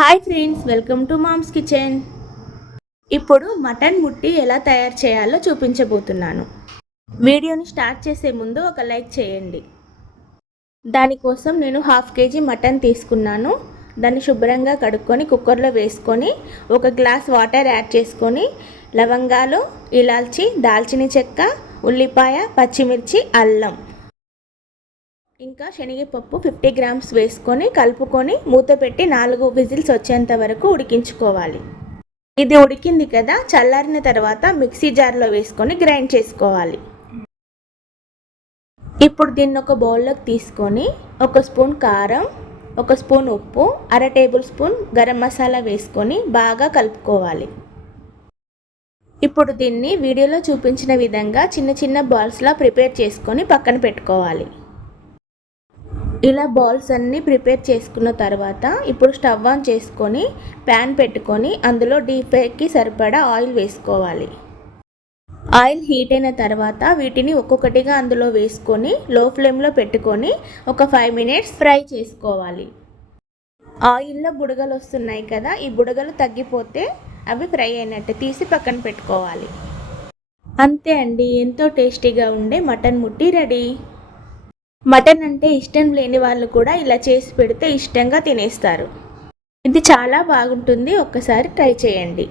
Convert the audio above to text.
Hi friends, welcome to mom's kitchen. ఇప్పుడు mutton ముట్టి ఎలా తయారు చేయాలో చూపించబోతున్నాను. వీడియోని స్టార్ట్ చేసే ముందు ఒక లైక్ చేయండి. దానికోసం నేను 1/2 kg మటన్ తీసుకున్నాను. దాన్ని శుభ్రంగా కడుక్కొని కుక్కర్లో వేసుకొని 1 గ్లాస్ వాటర్ యాడ్ చేసుకొని లవంగాలు, ఇలాచి, దాల్చిన చెక్క, ఉల్లిపాయ, పచ్చిమిర్చి, అల్లం ఇంకా శనగపప్పు 50 గ్రామ్స్ వేసుకొని కలుపుకొని మూత పెట్టి 4 విజిల్స్ వచ్చేంత వరకు ఉడికించుకోవాలి. ఇది ఉడికింది కదా, చల్లారిన తర్వాత మిక్సీ జార్లో వేసుకొని గ్రైండ్ చేసుకోవాలి. ఇప్పుడు దీన్ని ఒక బౌల్లోకి తీసుకొని 1 స్పూన్ కారం, 1 స్పూన్ ఉప్పు, 1/2 టేబుల్ స్పూన్ గరం మసాలా వేసుకొని బాగా కలుపుకోవాలి. ఇప్పుడు దీన్ని వీడియోలో చూపించిన విధంగా చిన్న చిన్న బాల్స్లా ప్రిపేర్ చేసుకొని పక్కన పెట్టుకోవాలి. ఇలా బాల్స్ అన్నీ ప్రిపేర్ చేసుకున్న తర్వాత ఇప్పుడు స్టవ్ ఆన్ చేసుకొని ప్యాన్ పెట్టుకొని అందులో డీప్ ఫ్రైకి సరిపడా ఆయిల్ వేసుకోవాలి. ఆయిల్ హీట్ అయిన తర్వాత వీటిని ఒక్కొక్కటిగా అందులో వేసుకొని లో ఫ్లేమ్లో పెట్టుకొని ఒక 5 మినిట్స్ ఫ్రై చేసుకోవాలి. ఆయిల్లో బుడగలు వస్తున్నాయి కదా, ఈ బుడగలు తగ్గిపోతే అవి ఫ్రై అయినట్టు తీసి పక్కన పెట్టుకోవాలి. అంతే అండి, ఎంతో టేస్టీగా ఉండే మటన్ ముట్టి రెడీ. మటన్ అంటే ఇష్టం లేని వాళ్ళు కూడా ఇలా చేసి పెడితే ఇష్టంగా తినేస్తారు. ఇది చాలా బాగుంటుంది, ఒక్కసారి ట్రై చేయండి.